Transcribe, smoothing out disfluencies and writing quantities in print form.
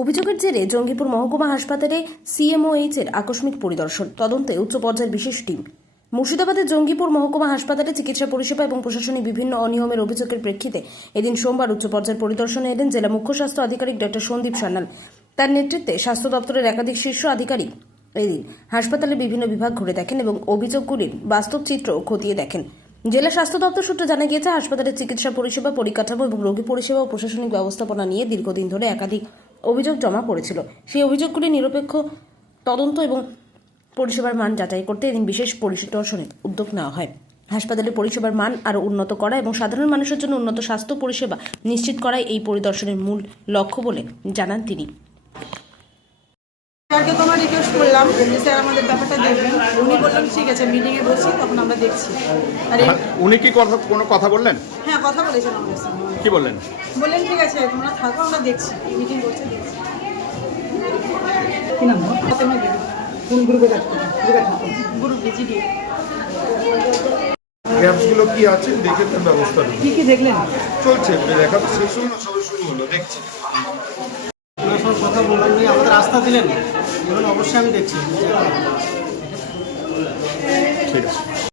অভিযোগের জেরে জঙ্গিপুর মহকুমা হাসপাতালে সিএমওএইচ এর আকস্মিক পরিদর্শন, তদন্তে উচ্চ পর্যায়ের বিশেষ টিম। মুর্শিদাবাদের জঙ্গিপুর মহকুমা হাসপাতালে চিকিৎসা পরিষেবা এবং প্রশাসনিক বিভিন্ন অনিয়মের অভিযোগের প্রেক্ষিতে এদিন সোমবার উচ্চ পর্যায়ের পরিদর্শনে এলেন জেলা মুখ্য স্বাস্থ্য আধিকারিক ডক্টর সন্দীপ সান্যাল। তার নেতৃত্বে স্বাস্থ্য দপ্তরের একাধিক শীর্ষ আধিকারিক এদিন হাসপাতালের বিভিন্ন বিভাগ ঘুরে দেখেন এবং অভিযোগগুলির বাস্তব চিত্র খতিয়ে দেখেন। জেলা স্বাস্থ্য দপ্তর সূত্রে জানা গিয়েছে, হাসপাতালের চিকিৎসা পরিষেবা, পরিকাঠামো এবং রোগী পরিষেবা ও প্রশাসনিক ব্যবস্থাপনা নিয়ে দীর্ঘদিন ধরে একাধিক অভিযোগ জমা পড়েছিল। সেই অভিযোগগুলি নিরপেক্ষ তদন্ত এবং পরিষেবার মান যাচাই করতে এদিন বিশেষ পরিদর্শনের উদ্যোগ নেওয়া হয়। হাসপাতালের পরিষেবার মান আরও উন্নত করা এবং সাধারণ মানুষের জন্য উন্নত স্বাস্থ্য পরিষেবা নিশ্চিত করাই এই পরিদর্শনের মূল লক্ষ্য বলে জানান তিনি। স্যারকে তো আমরা রিকোয়েস্ট করলাম যে স্যার আমাদের ব্যাপারটা দেখবেন। উনি বললেন ঠিক আছে, মিটিংয়ে বসি, তখন আমরা দেখছি। আর উনি কি কোনো কথা বললেন? হ্যাঁ, কথা বলেছেন আমাদের সঙ্গে। কি বললেন? বললেন ঠিক আছে, তোমরা থাকো, আমরা দেখছি। মিটিং করছে, দেখছি। কি নাম? ফাতেমা দেবী, কোন গ্রুপে থাকতো? Group BGD. গ্যাপসগুলো কি আছে দেখে তার ব্যবস্থা নিই। কি কি দেখলেন? চলছে, দেখা তো শেষ হলো না, সবে শুরু হলো, দেখছি। ওনার সব কথা বললাম, আমাদের রাস্তা দিলেন, এখন অবশ্যই আমি দেখছি। ঠিক আছে।